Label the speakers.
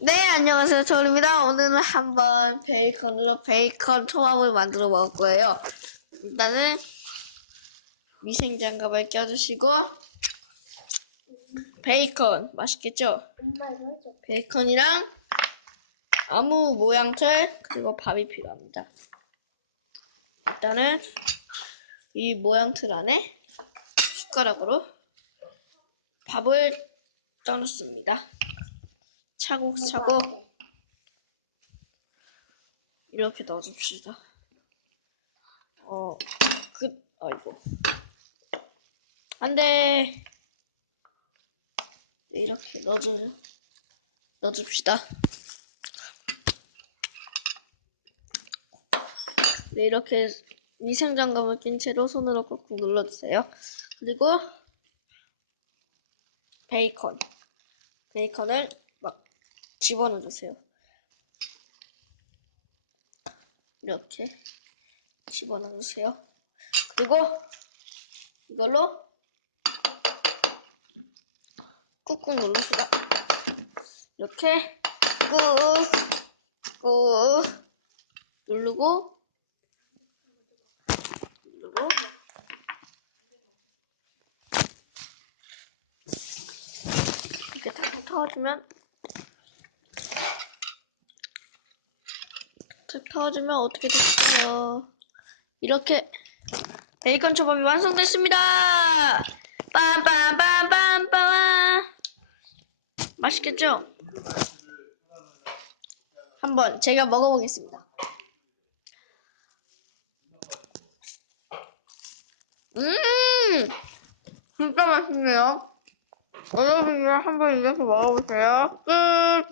Speaker 1: 네, 안녕하세요. 저입니다 오늘은 한번 베이컨으로 베이컨 초밥을 만들어 먹을 거예요. 일단은 위생장갑을 껴주시고 베이컨 맛있겠죠? 베이컨이랑 아무 모양틀 그리고 밥이 필요합니다. 일단은 이 모양틀 안에 숟가락으로 밥을 떠넣습니다. 차곡차곡 이렇게 넣어줍시다. 어, 그, 아이고. 안 돼. 네, 이렇게 넣어줘, 넣어줍시다. 네, 이렇게 위생 장갑을 낀 채로 손으로 꾹꾹 눌러주세요. 그리고 베이컨. 베이컨을 막 집어넣어 주세요. 이렇게 집어넣어 주세요. 그리고 이걸로 꾹꾹 눌러주다. 이렇게 꾹꾹 누르고 누르고 이렇게 탁탁 터주면 터주면 어떻게 됐어요? 이렇게 베이컨 초밥이 완성됐습니다. 빰빰빰빰빰 맛있겠죠? 한번 제가 먹어보겠습니다. 음, 진짜 맛있네요. 여러분이 한번 이렇게 먹어보세요. 끝.